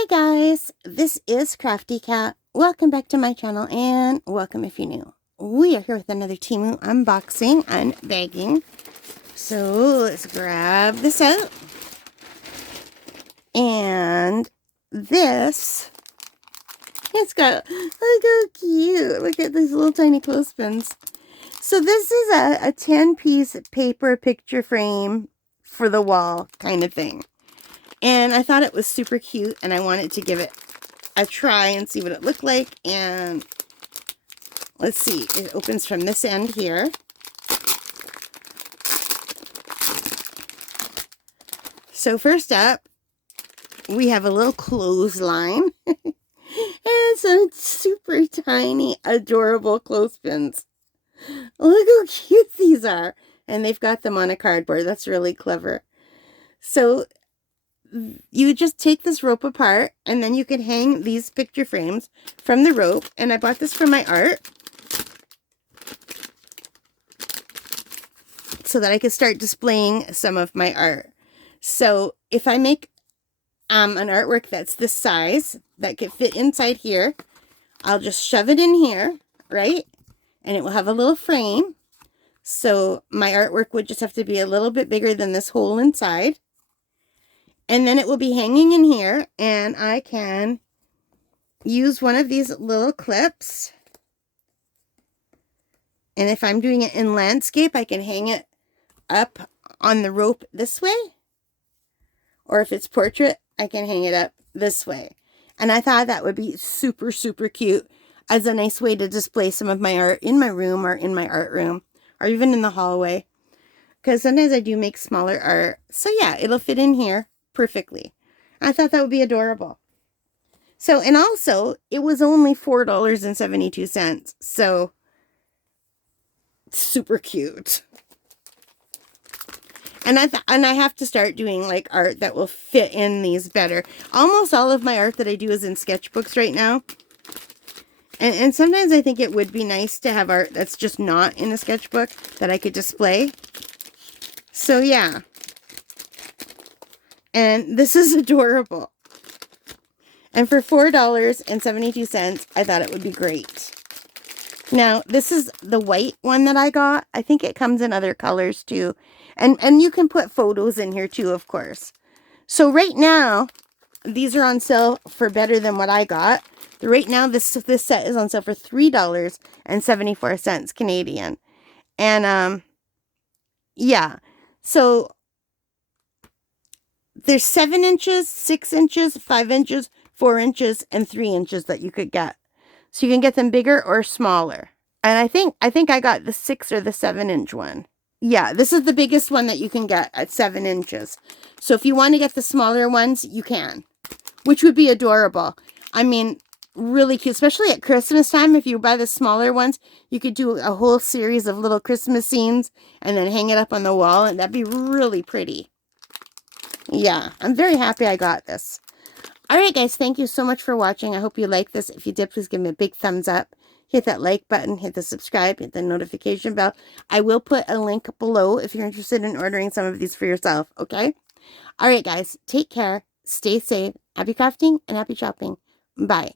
Hi guys, this is Crafty Cat. Welcome back to my channel and welcome if you're new. We are here with another Temu unboxing and bagging. So let's grab this out. And this, it's got, look how cute. Look at these little tiny clothespins. So this is a 10-piece paper picture frame for the wall kind of thing. And I thought it was super cute and I wanted to give it a try and see what it looked like. And let's see, it opens from this end here. So first up, we have a little clothesline. And some super tiny, adorable clothespins. Look how cute these are. And they've got them on a cardboard. That's really clever. So you just take this rope apart and then you can hang these picture frames from the rope. And I bought this for my art so that I could start displaying some of my art. So if I make an artwork that's this size that could fit inside here, I'll just shove it in here, right? And it will have a little frame. So my artwork would just have to be a little bit bigger than this hole inside. And then it will be hanging in here, and I can use one of these little clips. And if I'm doing it in landscape, I can hang it up on the rope this way. Or if it's portrait, I can hang it up this way. And I thought that would be super, super cute as a nice way to display some of my art in my room or in my art room or even in the hallway. Because sometimes I do make smaller art. So yeah, it'll fit in here perfectly. I thought that would be adorable. So, and also, it was only $4.72. So, super cute. And I have to start doing like art that will fit in these better. Almost all of my art that I do is in sketchbooks right now. And sometimes I think it would be nice to have art that's just not in a sketchbook that I could display. So yeah. And this is adorable. And for $4.72, I thought it would be great. Now, this is the white one that I got. I think it comes in other colors too. And you can put photos in here too, of course. So right now, these are on sale for better than what I got. Right now, this set is on sale for $3.74 Canadian. And, yeah. So there's 7 inches, 6 inches, 5 inches, 4 inches, and 3 inches that you could get. So you can get them bigger or smaller. And I think I got the 6 or the 7-inch one. Yeah, this is the biggest one that you can get at 7 inches. So if you want to get the smaller ones, you can. Which would be adorable. I mean, really cute. Especially at Christmas time, if you buy the smaller ones, you could do a whole series of little Christmas scenes and then hang it up on the wall. And that'd be really pretty. Yeah, I'm very happy I got this. Alright guys, thank you so much for watching. I hope you liked this. If you did, please give me a big thumbs up. Hit that like button, hit the subscribe, hit the notification bell. I will put a link below if you're interested in ordering some of these for yourself, okay? Alright guys, take care, stay safe, happy crafting, and happy shopping. Bye.